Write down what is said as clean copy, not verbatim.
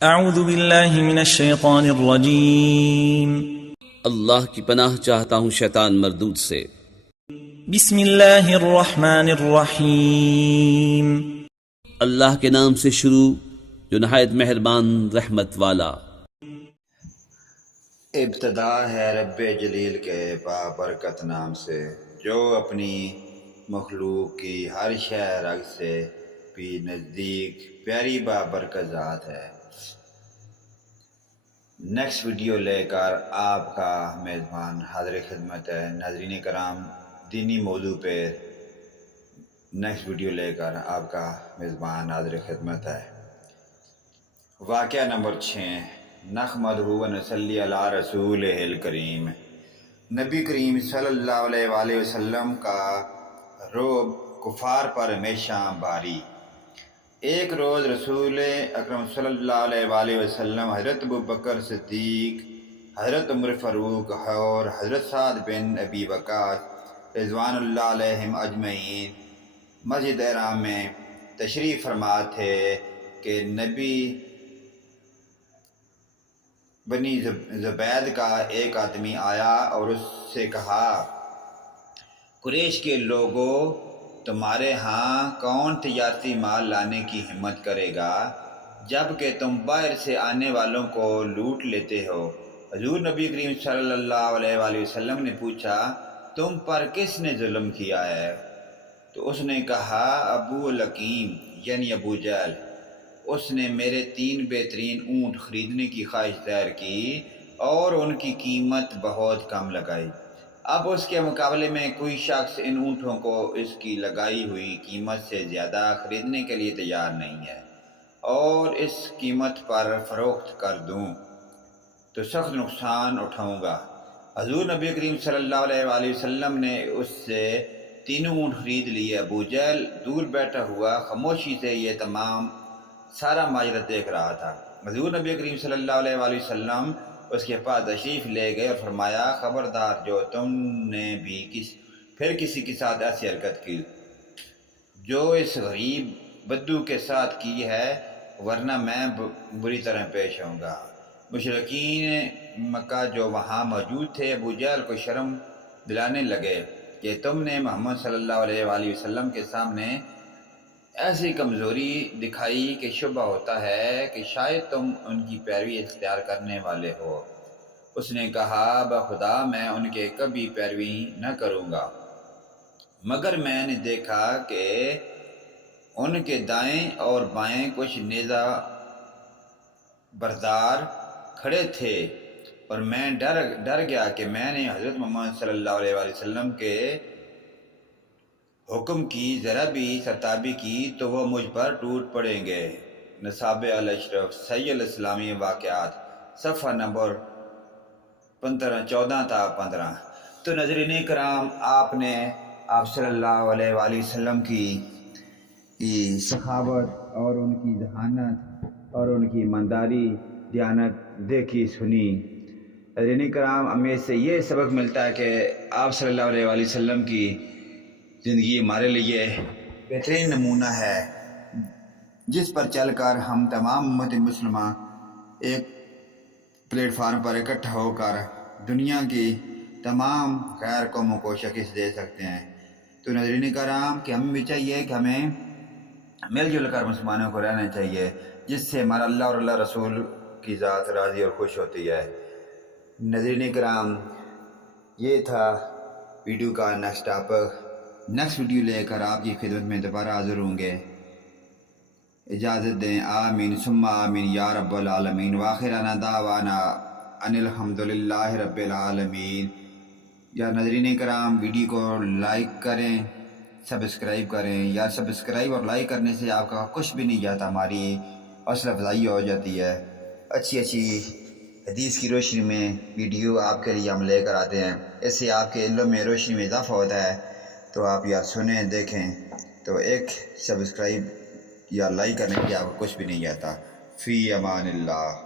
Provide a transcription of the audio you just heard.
اعوذ باللہ من الشیطان الرجیم اللہ کی پناہ چاہتا ہوں شیطان مردود سے۔ بسم اللہ الرحمن الرحیم اللہ کے نام سے شروع جو نہایت مہربان رحمت والا۔ ابتدا ہے رب جلیل کے بابرکت نام سے جو اپنی مخلوق کی ہر شے رگ سے بھی نزدیک پیاری بابرکت ذات ہے۔ نیکسٹ ویڈیو لے کر آپ کا میزبان حاضر خدمت ہے۔ ناظرین کرام، دینی موضوع پہ نیکسٹ ویڈیو لے کر آپ کا میزبان حاضر خدمت ہے۔ واقعہ نمبر 6، نحمدہ و نصلی علی رسولہ الکریم۔ نبی کریم صلی اللہ علیہ وآلہ وسلم کا رعب کفار پر ہمیشہ باری۔ ایک روز رسول اکرم صلی اللہ علیہ وآلہ وسلم حضرت ابوبکر صدیق، حضرت عمر فاروق اور حضرت سعد بن ابی وقاص رضوان اللہ علیہم اجمعین مسجد حرام میں تشریف فرما تھے کہ نبی بنی زبید کا ایک آدمی آیا اور اس سے کہا، قریش کے لوگوں، تمہارے ہاں کون تجارتی مال لانے کی ہمت کرے گا جب کہ تم باہر سے آنے والوں کو لوٹ لیتے ہو؟ حضور نبی کریم صلی اللہ علیہ وآلہ وسلم نے پوچھا، تم پر کس نے ظلم کیا ہے؟ تو اس نے کہا، ابو لکیم یعنی ابو جہل۔ اس نے میرے 3 بہترین اونٹ خریدنے کی خواہش ظاہر کی اور ان کی قیمت بہت کم لگائی۔ اب اس کے مقابلے میں کوئی شخص ان اونٹوں کو اس کی لگائی ہوئی قیمت سے زیادہ خریدنے کے لیے تیار نہیں ہے اور اس قیمت پر فروخت کر دوں تو سخت نقصان اٹھاؤں گا۔ حضور نبی کریم صلی اللہ علیہ وآلہ وسلم نے اس سے 3 اونٹ خرید لیے۔ ابو جہل دور بیٹھا ہوا خاموشی سے یہ تمام سارا ماجرا دیکھ رہا تھا۔ حضور نبی کریم صلی اللہ علیہ وآلہ وسلم اس کے پاس تشریف لے گئے اور فرمایا، خبردار جو تم نے بھی پھر کسی کے ساتھ ایسی حرکت کی جو اس غریب بدو کے ساتھ کی ہے، ورنہ میں بری طرح پیش ہوں گا۔ مشرکین مکہ جو وہاں موجود تھے ابو جہل کو شرم دلانے لگے کہ تم نے محمد صلی اللہ علیہ وآلہ وسلم کے سامنے ایسی کمزوری دکھائی کہ شبہ ہوتا ہے کہ شاید تم ان کی پیروی اختیار کرنے والے ہو۔ اس نے کہا، بخدا میں ان کے کبھی پیروی نہ کروں گا، مگر میں نے دیکھا کہ ان کے دائیں اور بائیں کچھ نیزہ بردار کھڑے تھے اور میں ڈر گیا کہ میں نے حضرت محمد صلی اللہ علیہ وآلہ وسلم کے حکم کی ذرا بھی سرتابی کی تو وہ مجھ پر ٹوٹ پڑیں گے۔ نصاب الاشرف سید الاسلامی واقعات، صفحہ نمبر 14 تا 15۔ تو ناظرین کرام، آپ نے آپ صلی اللہ علیہ وآلہ وسلم کی سخاوت اور ان کی ذہانت اور ان کی ایمانداری دیانت دیکھی سنی۔ ناظرین کرام، ہمیں سے یہ سبق ملتا ہے کہ آپ صلی اللہ علیہ وآلہ وسلم کی زندگی ہمارے لیے بہترین نمونہ ہے جس پر چل کر ہم تمام امت مسلمہ ایک پلیٹ فارم پر اکٹھا ہو کر دنیا کی تمام غیر قوموں کو شکست دے سکتے ہیں۔ تو ناظرین کرام، کہ ہمیں بھی چاہیے کہ ہمیں مل جل کر مسلمانوں کو رہنا چاہیے، جس سے ہمارا اللہ اور اللہ رسول کی ذات راضی اور خوش ہوتی ہے۔ ناظرین کرام، یہ تھا ویڈیو کا نیکسٹ ٹاپک۔ نیکسٹ ویڈیو لے کر آپ کی خدمت میں دوبارہ حاضر ہوں گے۔ اجازت دیں، آمین ثم آمین یا رب العالمین، وآخرنا دعوانا ان الحمدللہ رب العالمین۔ یا ناظرین کرام، ویڈیو کو لائک کریں، سبسکرائب کریں۔ یا سبسکرائب اور لائک کرنے سے آپ کا کچھ بھی نہیں جاتا، ہماری حوصلہ افزائی ہو جاتی ہے۔ اچھی حدیث کی روشنی میں ویڈیو آپ کے لیے ہم لے کر آتے ہیں، اس سے آپ کے علم میں روشنی میں اضافہ ہوتا ہے۔ تو آپ یا سنیں دیکھیں، تو ایک سبسکرائب یا لائک کرنے کے آپ کو کچھ بھی نہیں جاتا۔ فی امان اللہ۔